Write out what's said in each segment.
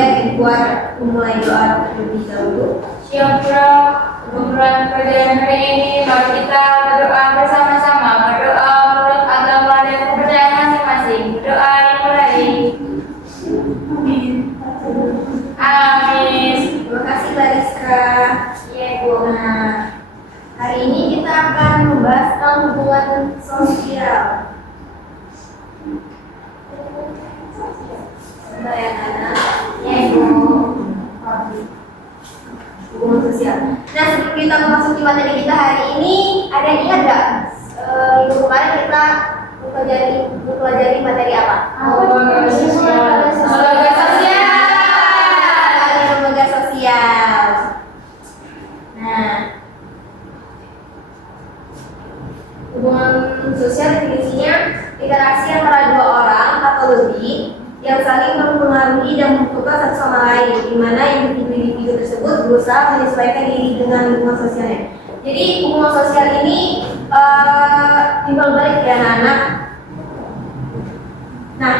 boleh dibuat memulai doa terlebih dahulu. Siap bro, kumpulan pelajaran hari ini mari kita berdoa bersama-sama. Berdoa menurut agama dan kepercayaan masing-masing. Berdoa dimulai. Amin. Terima kasih Bariska. Iya Bu. Nah, hari ini kita akan membahas tentang hubungan sosial. Sebentar ya anak. Iya Bu. Hubungan sosial. Nah, sebelum kita memasuki materi kita hari ini, ada yang ingat nggak? Minggu kemarin kita mempelajari materi apa? Lembaga sosial. Lembaga sosial. Lembaga sosial. Nah, hubungan sosial definisinya interaksi antara dua orang atau lebih yang saling mempengaruhi dan membutuhkan satu sama lain, di mana individu-individu tersebut berusaha menyesuaikan diri dengan lingkungan sosialnya. Jadi hubungan sosial ini timbal balik ya anak-anak. Nah,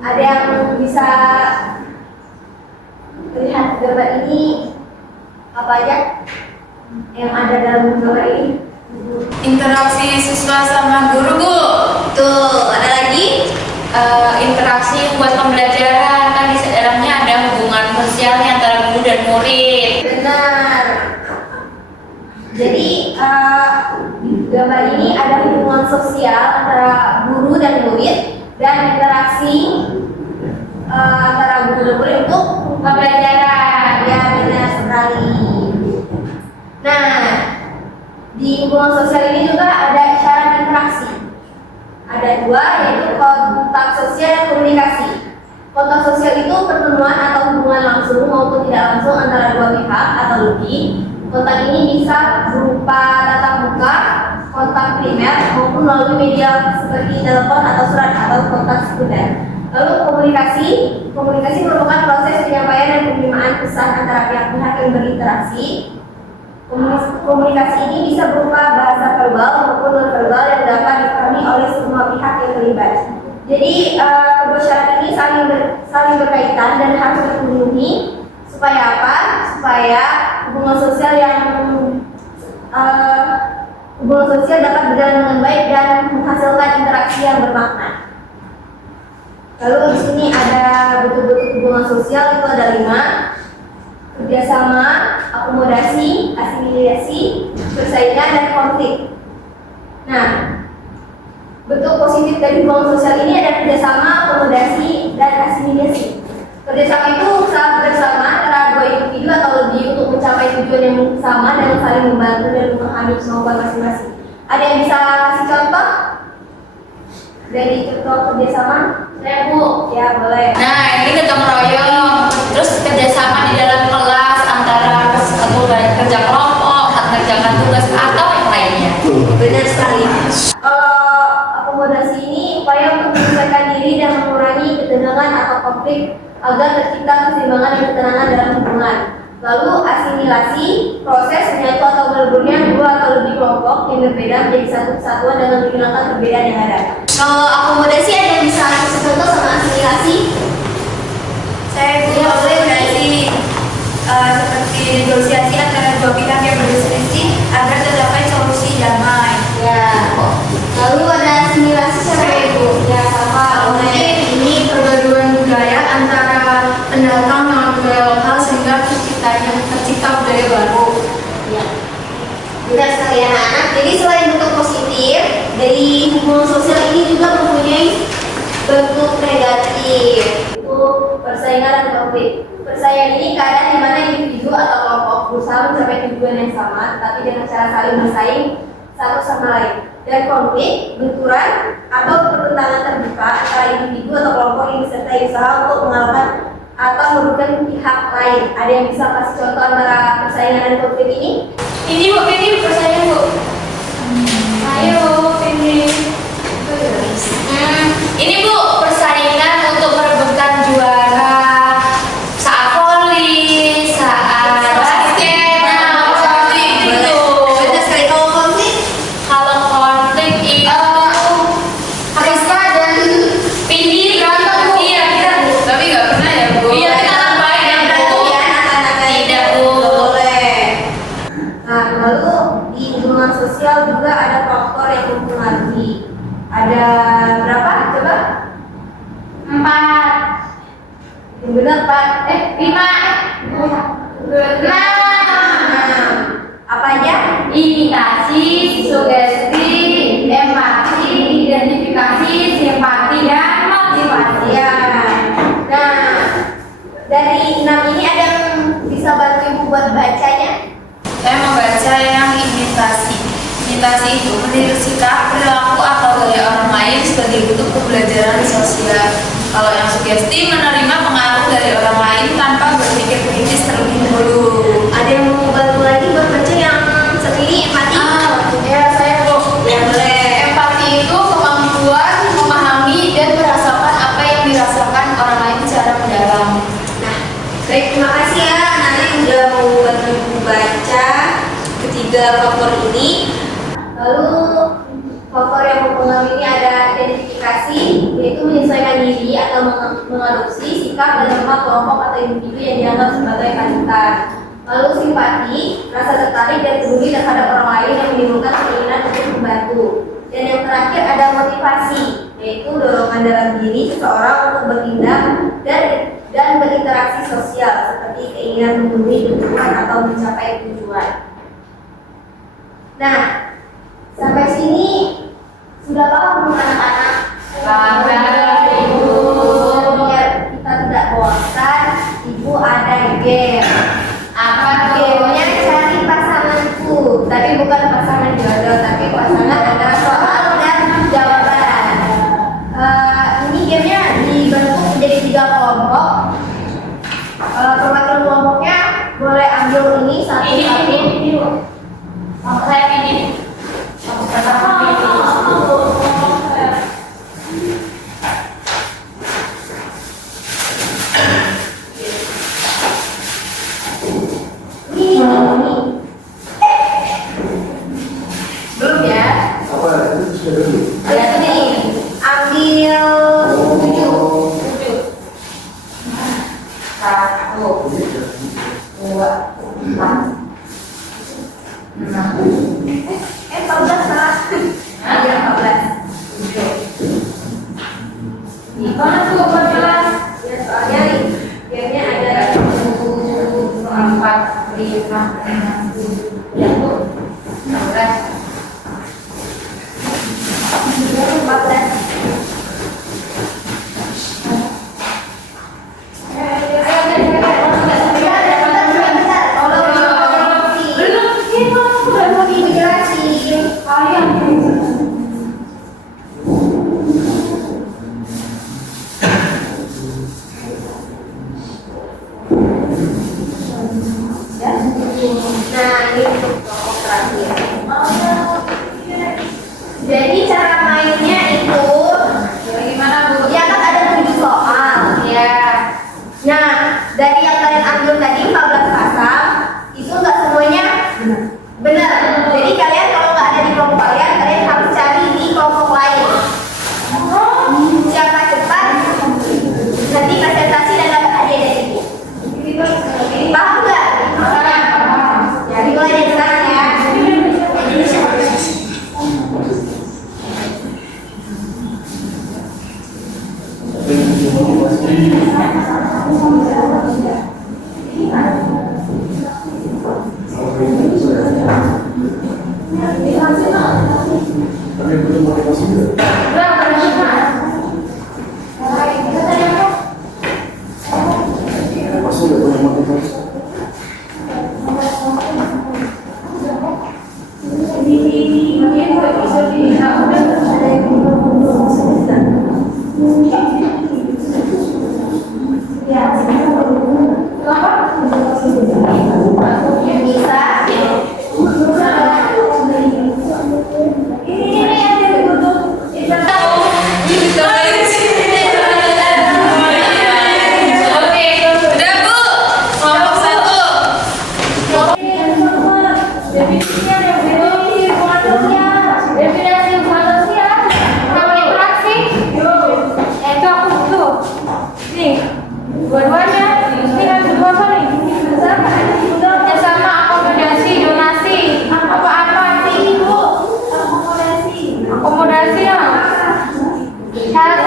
ada yang bisa lihat gambar ini apa aja yang ada dalam gambar ini? Interaksi siswa sama guru Bu. Tuh, ada lagi? Interaksi buat pembelajaran, kan di dalamnya ada hubungan sosialnya antara guru dan murid. Benar. Jadi di gambar ini ada hubungan sosial antara guru dan murid dan interaksi antara guru dan murid untuk Pembelajaran. ya benar sekali. Nah, di hubungan sosial ini juga ada syarat interaksi. Ada dua, yaitu kontak sosial dan komunikasi. Kontak sosial itu pertemuan atau hubungan langsung maupun tidak langsung antara dua pihak atau lebih. Kontak ini bisa berupa tatap muka, kontak primer, maupun melalui media seperti telepon atau surat atau kontak sekunder. Lalu komunikasi merupakan proses penyampaian dan penerimaan pesan antara pihak-pihak yang berinteraksi. Komunikasi ini bisa berupa bahasa verbal maupun non-verbal yang dapat dipahami oleh semua pihak yang terlibat. Jadi kedua syarat ini saling berkaitan dan harus terpenuhi supaya apa? Supaya hubungan sosial dapat berjalan dengan baik dan menghasilkan interaksi yang bermakna. Lalu di sini ada bentuk-bentuk hubungan sosial, itu ada 5: kerjasama, akomodasi, asimilasi, persaingan, dan konflik. Nah, bentuk positif dari hubungan sosial ini ada kerjasama, akomodasi, dan asimilasi. Kerjasama itu usaha bersama antara dua individu atau lebih untuk mencapai tujuan yang sama dan saling membantu dan memahami kemampuan masing-masing. Ada yang bisa kasih contoh dari contoh kerjasama? Saya Bu. Ya, boleh. Nah, ini gotong royong, terus kerjasama di dalam kelas antara kerja kelompok, mengerjakan tugas atau yang lainnya. Benar sekali. Akomodasi ini upaya untuk menyesuaikan diri dan mengurangi ketegangan atau konflik agar tercipta keseimbangan dan ketenangan dalam hubungan. Lalu asimilasi, proses menyatu atau meleburnya dua atau lebih kelompok yang berbeda menjadi satu kesatuan dengan menghilangkan perbedaan yang ada. Kalau akomodasi ada yang bisa kasih contoh sama asimilasi? Saya punya boleh berarti seperti negosiasi antara dua pihak yang berselisih agar tercapai solusi damai. Ya. Lalu ada asimilasi siapa Ibu? Ya sama. Mungkin ini perpaduan budaya antara pendatang dengan budaya lokal sehingga tercipta budaya baru. Ya. Benar sekali anak-anak. Jadi selain bentuk positif dari hubungan sosial ini juga mempunyai bentuk negatif, itu persaingan dan konflik. Persaingan ini keadaan di mana individu atau kelompok berusaha mencapai tujuan yang sama, tetapi dengan cara saling bersaing satu sama lain. Dan konflik, benturan, atau pertentangan terbuka antara individu atau kelompok yang disertai usaha untuk mengalahkan atau merugikan pihak lain. Ada yang bisa kasih contoh antara persaingan dan konflik ini? Ini Bu, ini persaingan Bu. Ayo, ini. Ini Bu, persaingan untuk merebutkan juara saat voli, saat basket. Nah, seperti itu. Benar sekali. Kalau konflik? Kalau konflik itu Rizka dan Pindy berantem Bu. Iya, kita Bu. Tapi nggak pernah ya Bu. Benar, Pak. 5. Nah, apa aja? Imitasi, sugesti, empati, identifikasi, simpati, dan motivasi. Ya. Nah, dari 6 ini ada yang bisa bantu Ibu buat bacanya? Saya membaca yang imitasi. Imitasi itu meniru sikap, perilaku, atau gaya orang lain sebagai bentuk pembelajaran sosial. Kalau yang sugesti menerima pengaruh dari orang lain tanpa berpikir kritis terlebih dahulu. Ada yang mau bantu lagi buat baca yang sendiri empati? Ya saya Bu. Ya, boleh. Empati itu kemampuan memahami dan merasakan apa yang dirasakan orang lain secara mendalam. Nah, baik, terima kasih ya Nana yang sudah mau bantu Ibu baca ketiga faktor ini. Lalu faktor yang mempengaruhi ini ada identifikasi, yaitu menyesuaikan diri atau mengadopsi sikap dan norma kelompok atau individu yang dianggap sebagai panutan. Lalu simpati, rasa tertarik dan peduli terhadap orang lain yang menimbulkan keinginan untuk membantu. Dan yang terakhir ada motivasi, yaitu dorongan dalam diri seseorang untuk bertindak dan berinteraksi sosial, seperti keinginan memenuhi kebutuhan atau mencapai tujuan. Nah, sampai sini sudah paham belum anak-anak? Paham, Ibu. Biar kita tidak bosan, Ibu ada game. Apa tuh? Gamenya cari pasanganku, tapi bukan pasangan jodoh, tapi pasangan antara soal dan jawaban. Ini gamenya dibentuk menjadi 3 kelompok. Perwakilan kelompoknya boleh ambil ini satu-satu. Ini. Mau saya ini. Belum ya? Apa itu sudah dulu? Berarti ini ambil 7. 1, 2, 3, 6. 14 salah. Ambil 14. Gimana tuh 14? Ya soalnya nih, gamenya ada 4, 5, 6, 7, 14. 14. Nah, ini untuk kelompok terakhir. Jadi cara mainnya itu Gimana Bu? ya kan ada 7 soal. Ya. Nah, dari yang kalian ambil tadi 14 pasang, itu enggak semuanya benar. Jadi kalian kalau nggak ada di kelompok kalian, kalian harus cari di kelompok lain. Siapa cepat, nanti presentasi dan dapat hadiah dari ibu. Paham nggak? Ya, dimulai dari sekarang ya. Tapi belum motivasi juga. Masuk nggak punya motivasi? Dua-duanya, ini kan berdua apa nih? Ya sama akomodasi, donasi, apa-apa sih Ibu? Akomodasi ya? Syarat.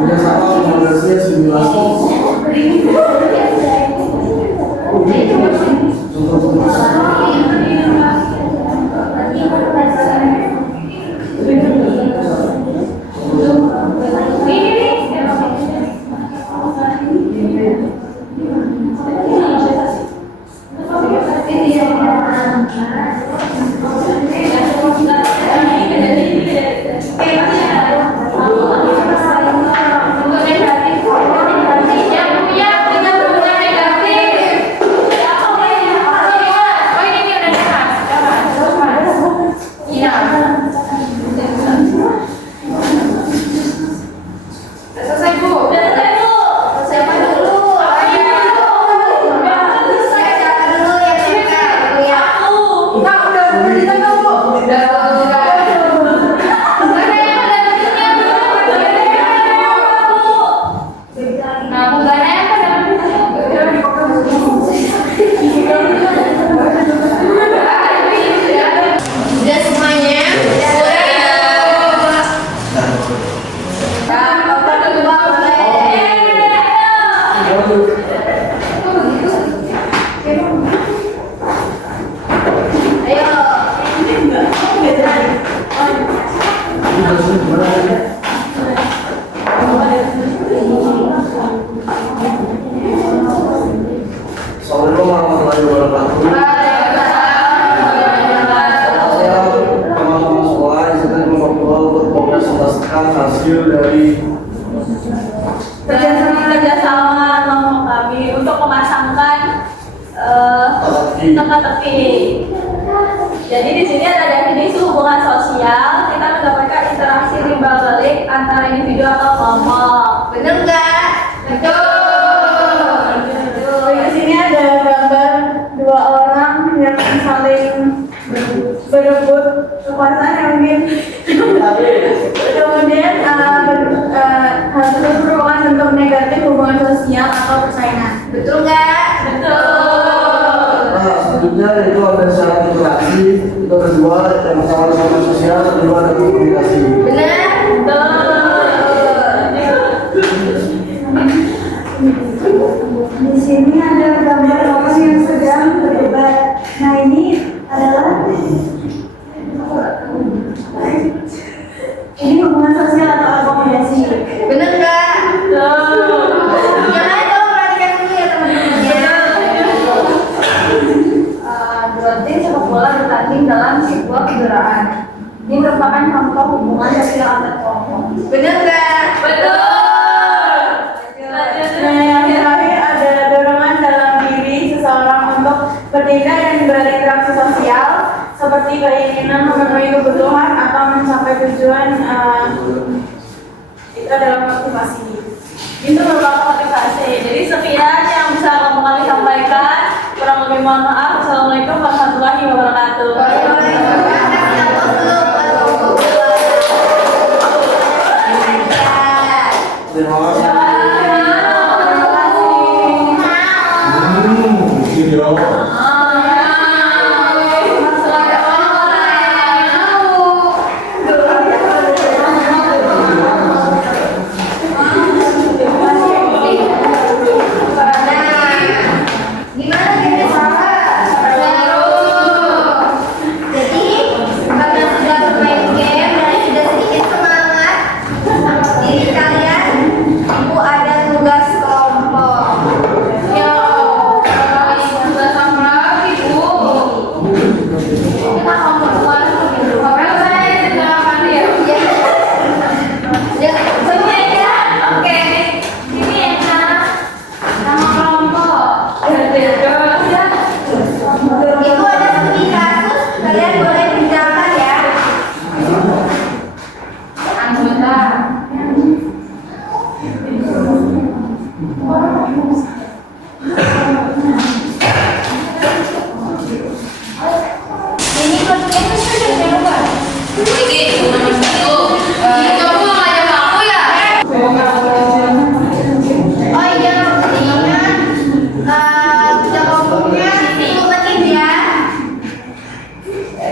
Kerjasama komunikasi simulasi. Assalamualaikum warahmatullahi wabarakatuh. Saya teman-teman sekolah yang sedang mengobrol untuk mempresentasikan hasil dari kerjasama kelompok kami untuk memasangkan teka-teki. Jadi di sini ada definisi hubungan sosial. Kita mendapatkan interaksi timbal balik antara individu atau kelompok. Benar nggak? Betul. Di sini ada gambar dua orang yang saling berebut kekuasaan yang mungkin kemudian hal tersebut merupakan bentuk negatif hubungan sosial atau persaingan. Betul nggak? Betul. Nah, selanjutnya itu ada syarat interaksi, itu ada dua, yang pertama hubungan sosial, yang kedua ada komunikasi. Benar? Betul. Di sini ada gambar orang yang sedang berdebat. Nah, ini adalah ini hubungan sosial atau akomodasi. Benar nggak? Betul. Jangan dong perhatikan dulu ya teman-teman. Dua tim sepak bola bertanding dalam sebuah kejuaraan. Ini merupakan contoh hubungan sosial antar kelompok. Benar nggak? Betul. Nah, yang terakhir ada dorongan dalam diri seseorang untuk bertindak dan berinteraksi sosial seperti keinginan memenuhi kebutuhan atau mencapai tujuan. Itu adalah motivasi. Itu merupakan motivasi. Jadi sekian yang bisa kami sampaikan. Kurang lebih mohon maaf. Assalamualaikum warahmatullahi wabarakatuh. Terima kasih. Video.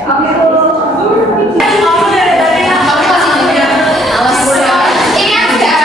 Oke, Bu. Kamu dari tadi yang Kamu masih juga. Awas dulu. Ini aku udah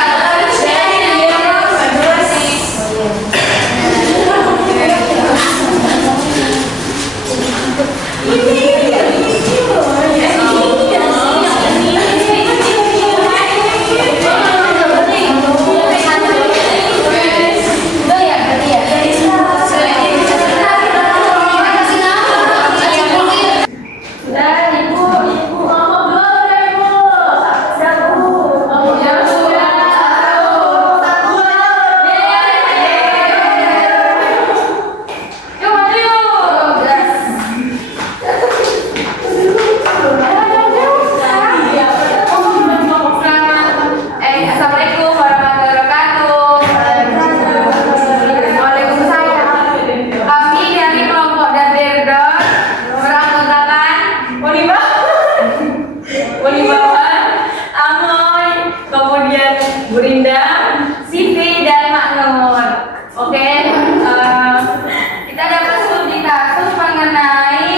Assalamualaikum warahmatullahi wabarakatuh. Waalaikumsalam. Kami dari kelompok Daberdor beranggotakan Wonibawan, Amoy, kemudian Burinda, Siti, dan Maknur. Oke, kita dapat studi kasus mengenai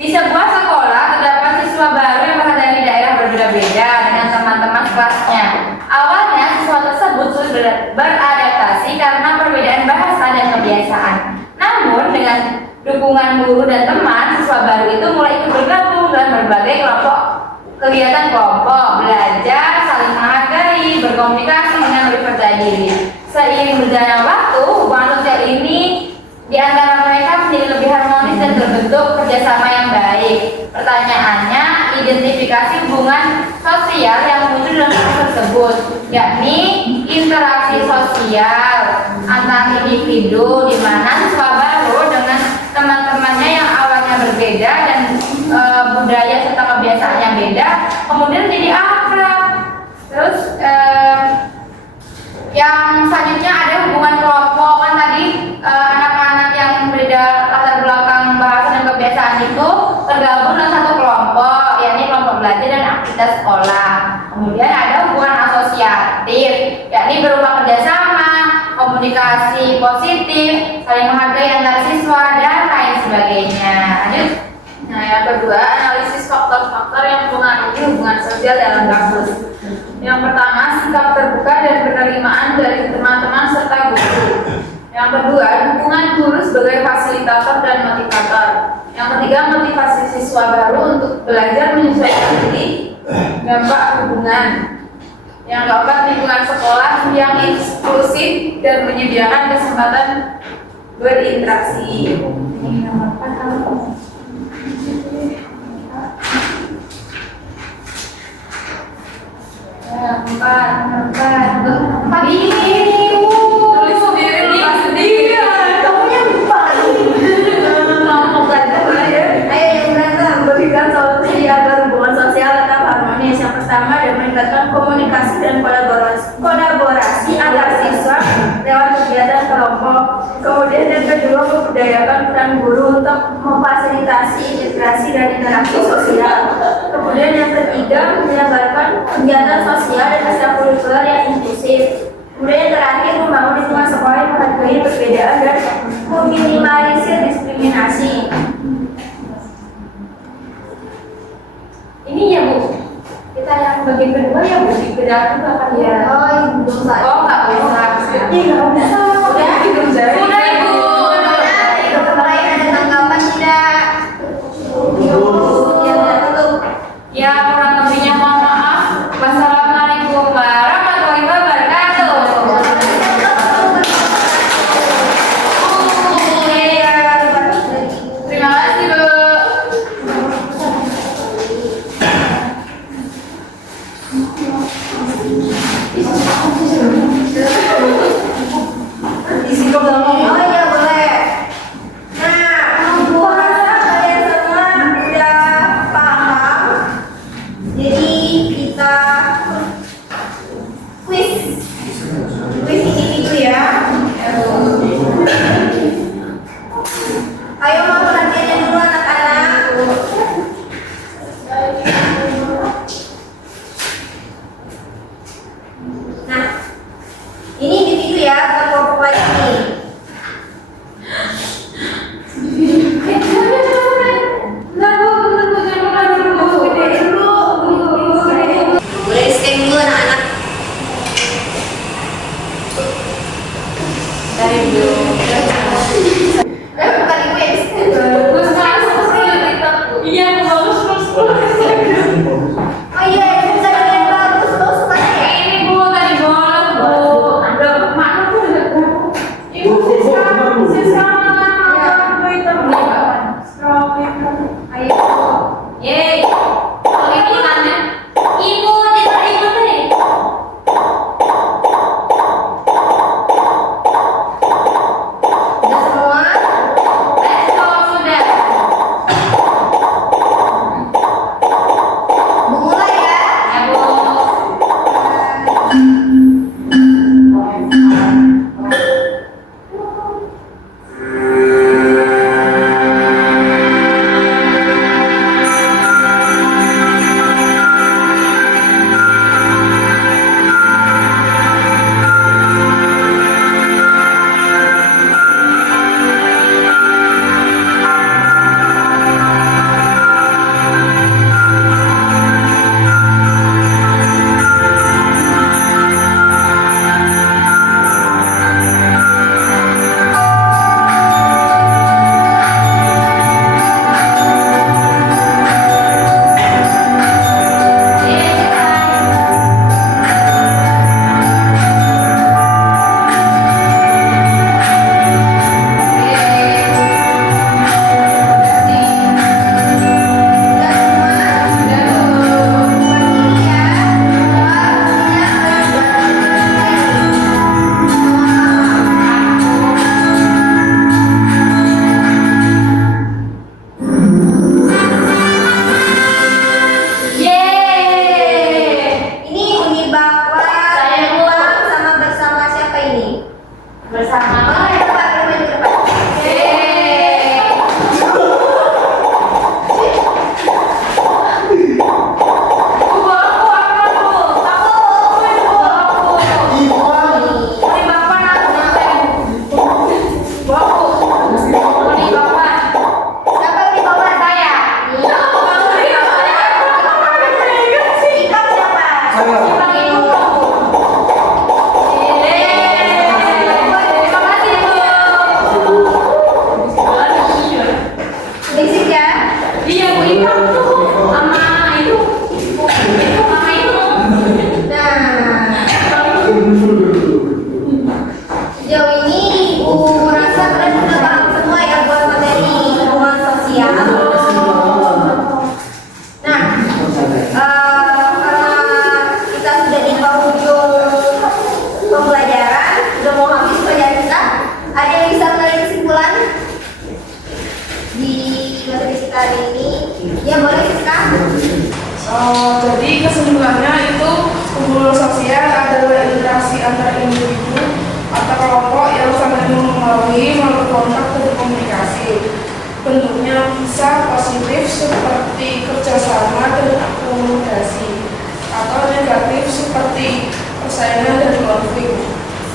di sebuah sekolah terdapat siswa baru yang berada di daerah berbeda-beda dengan teman-teman kelasnya. Awalnya siswa tersebut sulit beradaptasi karena perbedaan bahasa dan kebiasaan. Namun dengan dukungan guru dan teman, siswa baru itu mulai ikut bergabung dalam berbagai kegiatan kelompok, belajar, saling menghargai, berkomunikasi dengan lebih percaya diri. Seiring berjalannya waktu, hubungan sosial ini di antara mereka menjadi lebih harmonis dan terbentuk kerjasama yang baik. Pertanyaannya, identifikasi hubungan sosial yang muncul dalam kasus tersebut, yakni interaksi sosial antar individu di mana siswa baru dengan teman-temannya yang awalnya berbeda dan budaya serta kebiasaannya beda, kemudian jadi akrab. Terus yang selanjutnya ada hubungan kelompok. Kan tadi anak-anak yang berbeda latar belakang bahasa dan kebiasaan itu tergabung dalam satu kelompok, yakni kelompok belajar dan aktivitas sekolah. Kemudian ada hubungan asosiatif, yakni berupa kerjasama, komunikasi positif, saling menghargai antar siswa dan lain sebagainya. Lanjut. Nah, yang kedua, analisis faktor-faktor yang mempengaruhi hubungan sosial dalam kasus. Yang pertama, sikap terbuka dan penerimaan dari teman-teman serta guru. Yang kedua, dukungan guru sebagai fasilitator dan motivator. Yang ketiga, motivasi siswa baru untuk belajar menyesuaikan diri, dampak hubungan. Yang keempat, lingkungan sekolah yang inklusif dan menyediakan kesempatan berinteraksi. Ini yang keempat. Tulis sendiri. Kamu yang lupa. Kelompok belajar ya. Ayo yang berantem memberikan solusi agar hubungan sosial tetap harmonis. Yang pertama adalah meningkatkan komunikasi dan kolaborasi antar siswa lewat kegiatan kelompok. Kemudian yang kedua, membudayakan peran guru untuk memfasilitasi integrasi dan interaksi sosial. Kemudian yang ketiga, menyebarkan kegiatan sosial dan ekstrakurikuler yang inklusif. Kemudian yang terakhir, membangun lingkungan sekolah yang menghargai perbedaan dan meminimalisir diskriminasi. Ini ya Bu, kita yang bagian kedua ya Bu, digerakkan ke apa ya? Oh, belum saya. Oh, nggak bisa. Iya, nggak bisa. Sudah Ibu. Dokter lain ada tanggapan tidak? Ya, kurang lebihnya mohon maaf. Wassalamualaikum warahmatullahi wabarakatuh. Terima kasih Bu. Oh iya, itu cara yang bagus, tuh sukanya ya? Ini Bu, tadi boleh Bu. Ada mana tuh ada berapa? Ibu Siska itu berapa? Ayo. Yeay. Kalau ibu tanya, ibu tidak ibu tadi. Udah semua? Let's go, sudah. Mulai ya. Ya Bu. Udah semua? Buat ini ya. Yeay. Ini uni bakwan. Saya Bu. Sama bersama siapa ini? Bersama Oh, di depan, di depan. Yeay. Bu, aku apa Bu? Aku ini bapak nanti. Bu, aku. Ini bapak. Siapa di bawah? Saya. Ikam siapa? Bang Ibu. Terima kasih Bu. Berisik ya. Iya Bu, hitam tuh sama itu. Itu sama itu. Nah, sejauh ini Ibu rasa kalian sudah paham semua ya buat materi hubungan sosial. Nah, karena kita sudah di penghujung pembelajaran, sudah mau habis pelajaran kita, ada yang bisa menarik kesimpulan di materi kita hari ini? Ya boleh Siska. Jadi kesimpulannya itu hubungan sosial adalah interaksi antara individu atau kelompok yang saling mempengaruhi melalui kontak dan komunikasi. Bentuknya bisa positif seperti kerjasama dan akomodasi, atau negatif seperti persaingan dan konflik.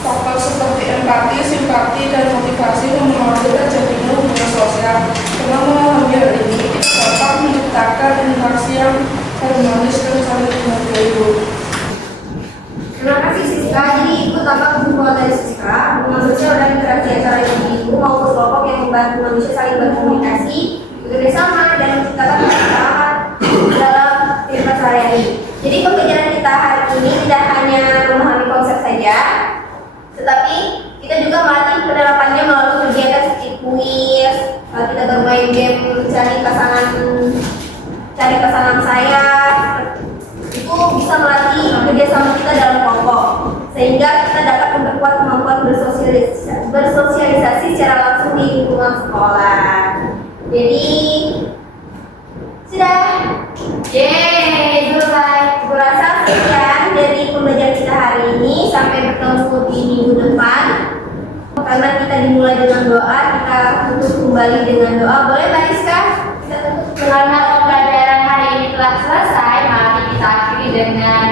Faktor seperti empati, simpati, dan motivasi mempengaruhi terjadinya hubungan sosial. Dengan memahami hal ini, dapat menciptakan interaksi yang harmonis dan saling menghargai. Terima kasih Siska. Jadi ikut apa kesimpulan dari Siska? Hubungan sosial dan interaksi antara individu maupun kelompok yang membantu manusia saling berkomunikasi, bekerja sama dan menciptakan kebersamaan dalam kehidupan sehari-hari. Jadi pembelajaran kita hari ini tidak hanya memahami konsep saja, tetapi kita juga melatih penerapannya melalui kegiatan seperti kuis, kita bermain game cari pasangan saya. Itu bisa melatih kerjasama kita dalam kelompok, sehingga kita dapat memperkuat kemampuan bersosialisasi secara langsung di lingkungan sekolah. Jadi sudah, Yeay, selesai. kurasa sekian dari pembelajaran kita hari ini. Sampai bertemu di minggu depan. Karena kita dimulai dengan doa, kita tutup kembali dengan doa. Boleh Mbak Rizka? Kita tutup Karena pembelajaran hari ini telah selesai, mari kita akhiri dengan